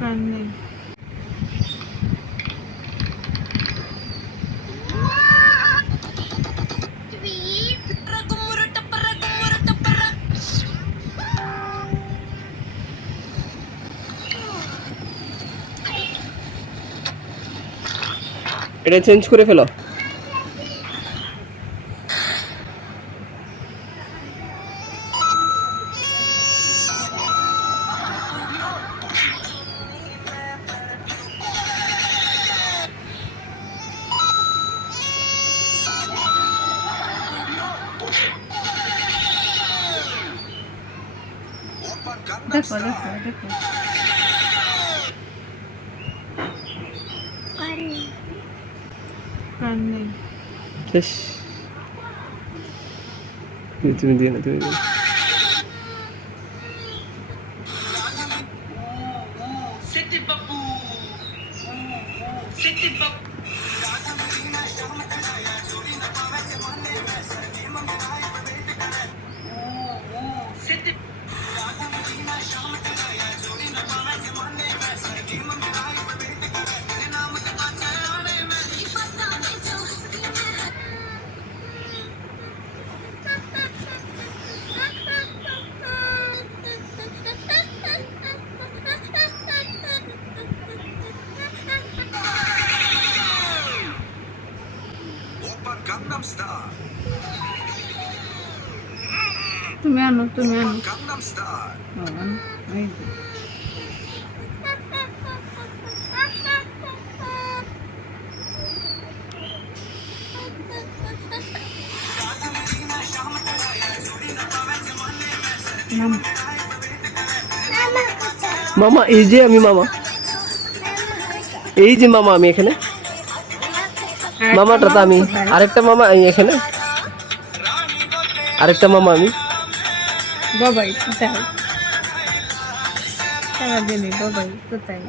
কান্নে এটা চেঞ্জ করে ফেলো। দেখো দেখো দেখো কান্নে শেষ। তুমি দিয়ে না, তুমি দিয়ে না। তুমি আনো তুমি আনো আনো এই যে। নাম মামা এই যে আমি মামা, এই যে মামা আমি এখানে, মামাটা তো আমি, আরেকটা মামা এই এখানে, আরেকটা মামা আমি। বাবাই কোথায় টাকা দিবি বাবাই কোথায়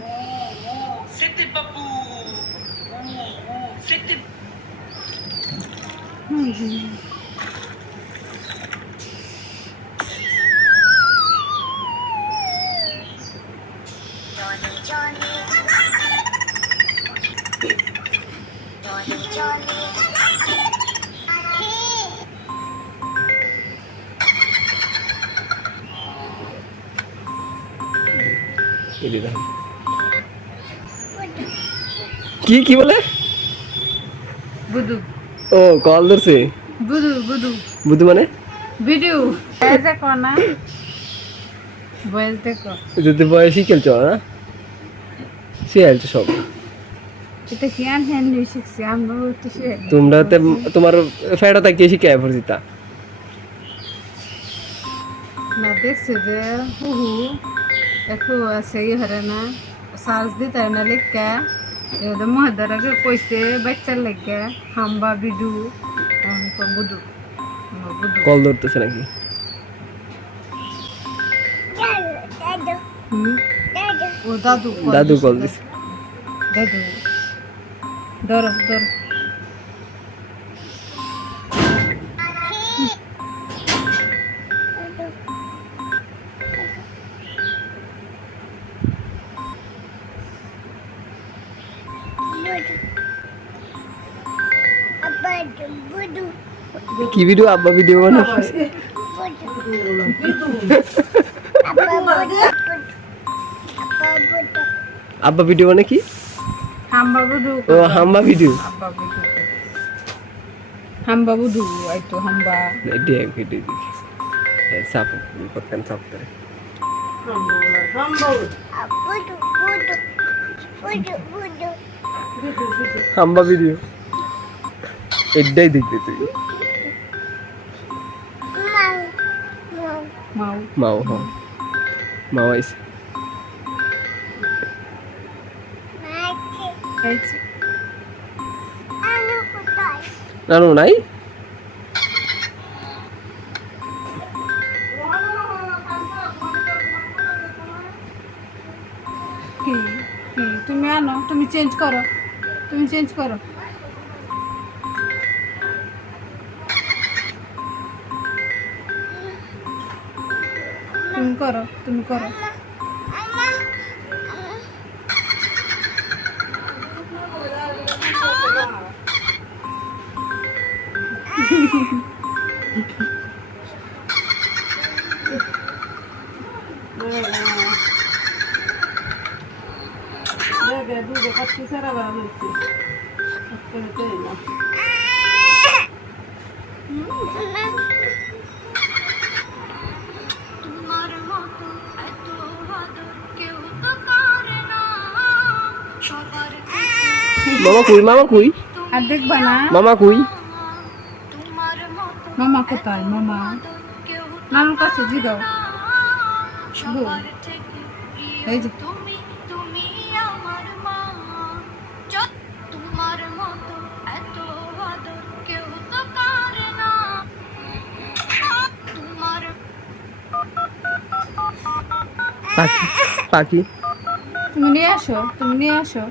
কি কি বলে? বুদু ও কল ধরছে। বুদু বুদু বুদ্ধু মানে ভিডিও দেখো না বয়স দেখো যদি বয়সই খেলছো না, সে খেলছো সব। এটা কি আন হ্যান্ড শিখছি আমরা তো সে তোমরা তোমার ফেটা তাকে শিখায় পরিচিতা না দেখছে যে হুহু একটু আছে ই হরে না সাজ দিতে না লেখা এদের মহাদারাকে কইছে বাচ্চার লেখা হাম্বা বিডু বুদু বুদু কল ধরতেছে নাকি? ও দাদু দাদু কল দিছে। দাদু ধরো ধরো কি ভিডিও? আব্বা ভিডিও মানে আব্বা ভিডিও মানে কি? হাম্বা বুদু ও হাম্বা ভিডিও। আব্বা বুদু হাম্বা বুদু এই তো হাম্বা এটা ভিডিও দেখি সাপ করতেন সাপ করে হাম্বা ভিডিও এটাই দেখবি তুই। মাও মাও হ্যাঁ মাও আইছে। খাইছি নানু নাই? কি কি তুমি আনো তুমি চেঞ্জ করো তুমি চেঞ্জ করো তুমি করো, তুমি করো। দুধে কাটতে সারা বার হয়েছে। তোমার মতো এত আদর কেউ তো করে না সবার মামা কই, মামা কই, আর দেখবা না মামা কই? তোমার মতো মামা কোথায়? মামা কেউ নানুর কাছে জিগাও। সবার থেকে এই যে তুমি তুমি আমার মা তোমার মতো এত আদর কেউ তো করে না তোমার পাখি, পাখি। তুমি নিয়ে আসো, তুমি নিয়ে আসো।